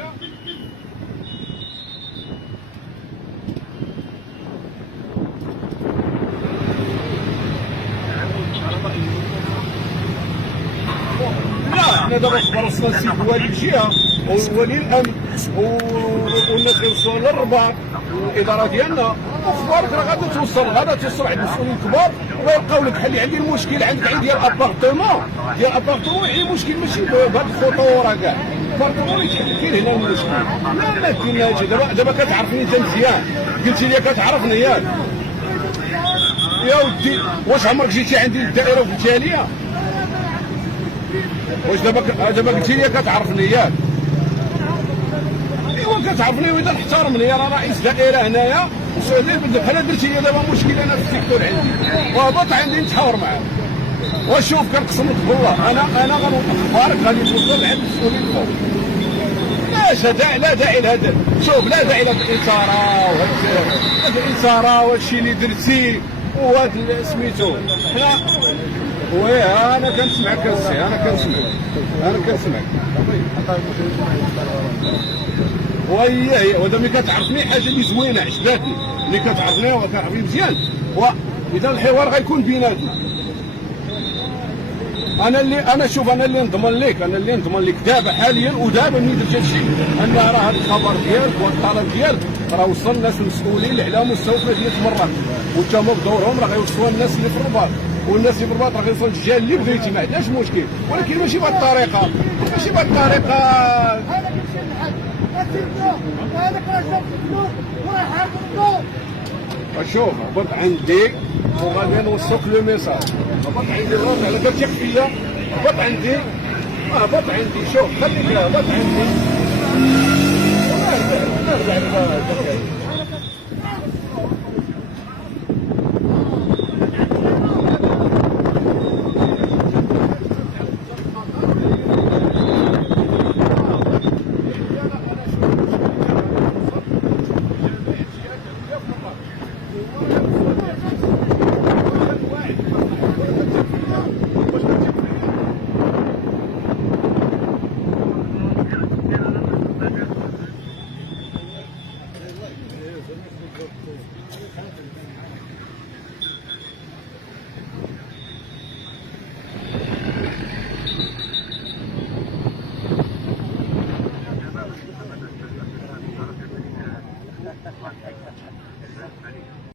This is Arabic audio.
لا حنا دابا خبرنا السيد والي الجهه وولي الامن والناس اللي وصلوا للرباط والاداره ديالنا، اخبارك راه غادا توصل عند المسؤولين الكبار ويلقاو لك حل. عندي المشكل عندك ديال ابارتمون يعني مشكل ماشي بهاد الخطوره كاع، ابارتمون كاين هنا المشكل. لا ما كايناش. دابا كتعرفني انت مزيان، قلتي لي كتعرفني ياك يا ودي. واش عمرك جيتي عندي للدائره وفي الجاليه؟ واش دابا قلتي لي كتعرفني ياك؟ ايوا كتعرفني واذا احترمني، انا رئيس دائره هنايا وسؤالي بحال درتي لي دابا مشكل انا في السيكتور عندي وهبط عندي نتحاور معاك. وشوف كنقسم لك بالله انا غنوض اخبارك غادي توصل عند المسؤولين الفوق. لا داعي لهذا. شوف لا داعي لهذ الاثاره وهاد الاثاره وهادشي اللي درتي وهاد سميتو. حنا وي انا كنسمعك السي، انا كنسمعك وهي ودا ملي كتعرفني حاجه اللي زوينه عجباتني، ملي كتعرفني وكتعرفني مزيان واذا الحوار غيكون بيناتنا. انا اللي نضمن لك دابا حاليا ودابا ملي درت هادشي ان راه هذا الخبر ديالك والطلب ديالك راه وصل الناس المسؤولين اللي على مستوى مدينه مرات، وانت هما بدورهم راه غيوصلوا الناس اللي في الرباط، والناس اللي في الرباط راه غيوصلوا الجهه اللي بغيتي، ما عندناش مشكل، ولكن ماشي بهذه الطريقه. شوف هبط عندي وغادي نوصلك لو ميساج. هبط عندي الراجل على كتثق فيا، هبط عندي شوف خليك هبط عندي.